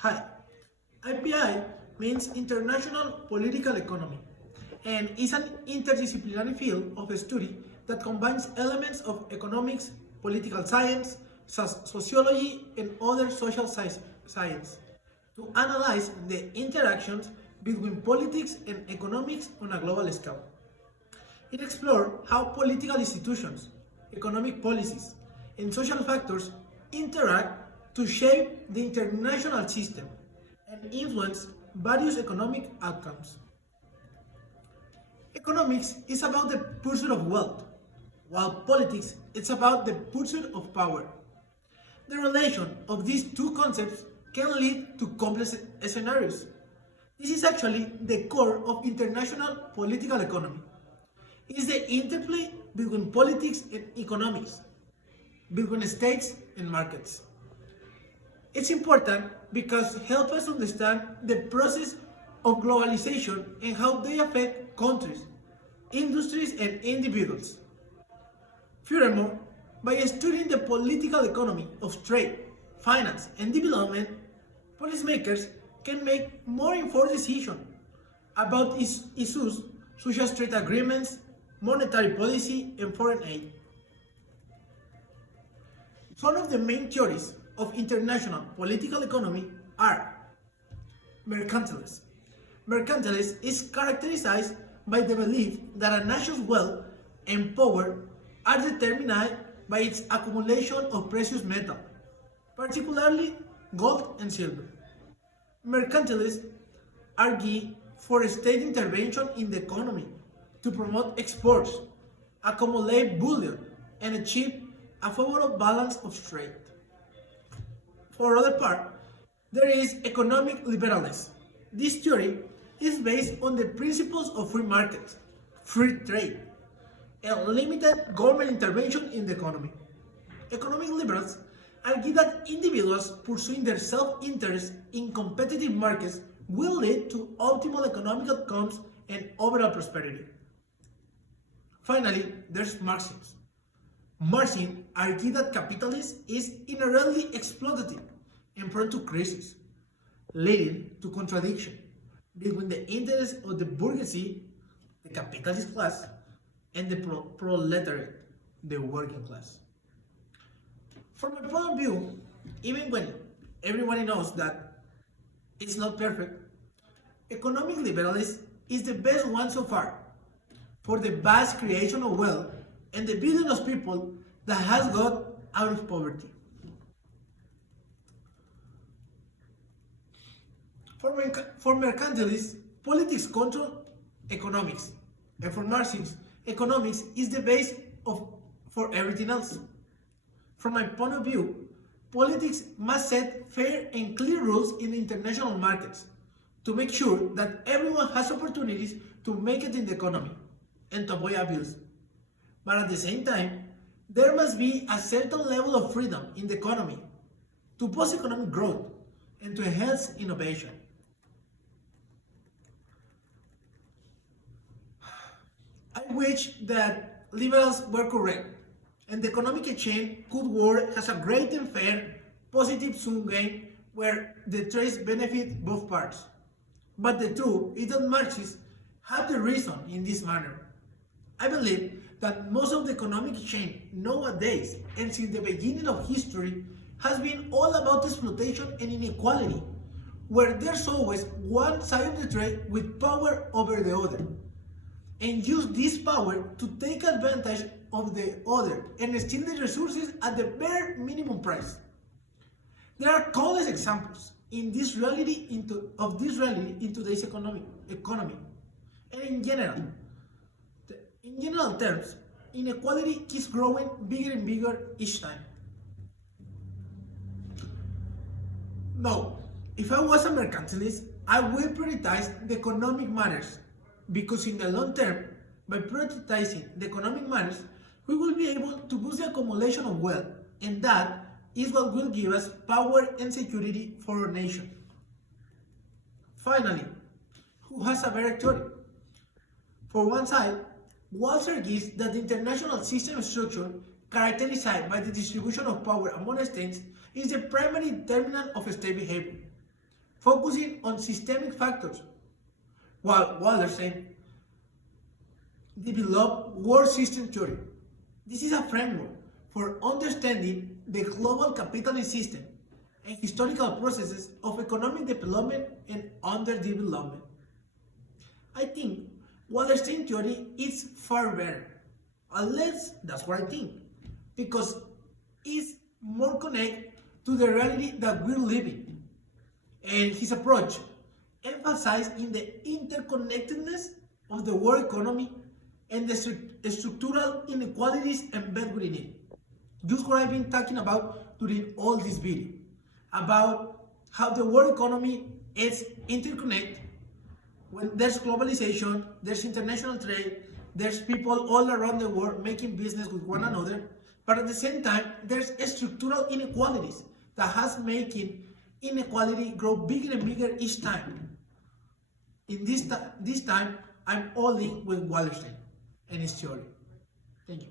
Hi, IPI means International Political Economy and is an interdisciplinary field of study that combines elements of economics, political science, sociology, and other social science to analyze the interactions between politics and economics on a global scale. It explores how political institutions, economic policies, and social factors interact to shape the international system and influence various economic outcomes. Economics is about the pursuit of wealth, while politics is about the pursuit of power. The relation of these two concepts can lead to complex scenarios. This is actually the core of international political economy. It is the interplay between politics and economics, between states and markets. It's important because it helps us understand the process of globalization and how they affect countries, industries, and individuals. Furthermore, by studying the political economy of trade, finance, and development, policymakers can make more informed decisions about issues such as trade agreements, monetary policy, and foreign aid. Some of the main theories of international political economy are mercantilism. Mercantilism is characterized by the belief that a nation's wealth and power are determined by its accumulation of precious metal, particularly gold and silver. Mercantilists argue for state intervention in the economy to promote exports, accumulate bullion, and achieve a favorable balance of trade. For other part, there is economic liberalism. This theory is based on the principles of free markets, free trade, and limited government intervention in the economy. Economic liberals argue that individuals pursuing their self-interest in competitive markets will lead to optimal economic outcomes and overall prosperity. Finally, there's Marxism. Marxism argues that capitalism is inherently exploitative and prone to crisis, leading to contradiction between the interests of the bourgeoisie, the capitalist class, and the proletariat, the working class. From my point of view, even when everybody knows that it's not perfect, economic liberalism is the best one so far for the vast creation of wealth and the billions of people that has got out of poverty. For mercantilists, politics control economics, and for Marxists, economics is the base for everything else. From my point of view, politics must set fair and clear rules in the international markets to make sure that everyone has opportunities to make it in the economy and to avoid abuse. But at the same time, there must be a certain level of freedom in the economy to boost economic growth and to enhance innovation. I wish that liberals were correct and the economic exchange could work as a great and fair, positive sum game where the trades benefit both parts. But the truth is that Marxists have the reason in this manner. I believe that most of the economic exchange nowadays and since the beginning of history has been all about exploitation and inequality, where there's always one side of the trade with power over the other, and use this power to take advantage of the other and steal the resources at the bare minimum price. There are countless examples in this reality of this reality in today's economy. And in general terms, inequality keeps growing bigger and bigger each time. Now, if I was a mercantilist, I would prioritize the economic matters because in the long term, by prioritizing the economic matters, we will be able to boost the accumulation of wealth, and that is what will give us power and security for our nation. Finally, who has a better theory? For one side, Walsh argues that the international system structure, characterized by the distribution of power among states, is the primary determinant of state behavior. focusing on systemic factors, while Wallerstein developed world system theory. This is a framework for understanding the global capitalist system and historical processes of economic development and underdevelopment. I think Wallerstein theory is far better. At least that's what I think. Because it's more connected to the reality that we're living. And his approach emphasized in the interconnectedness of the world economy and the structural inequalities embedded within it. Just what I've been talking about during all this video. About how the world economy is interconnected. When there's globalization, there's international trade, there's people all around the world making business with one another, but at the same time, there's structural inequalities that has making inequality grow bigger and bigger each time. In this time, I'm all in with Wallerstein and his theory. Thank you.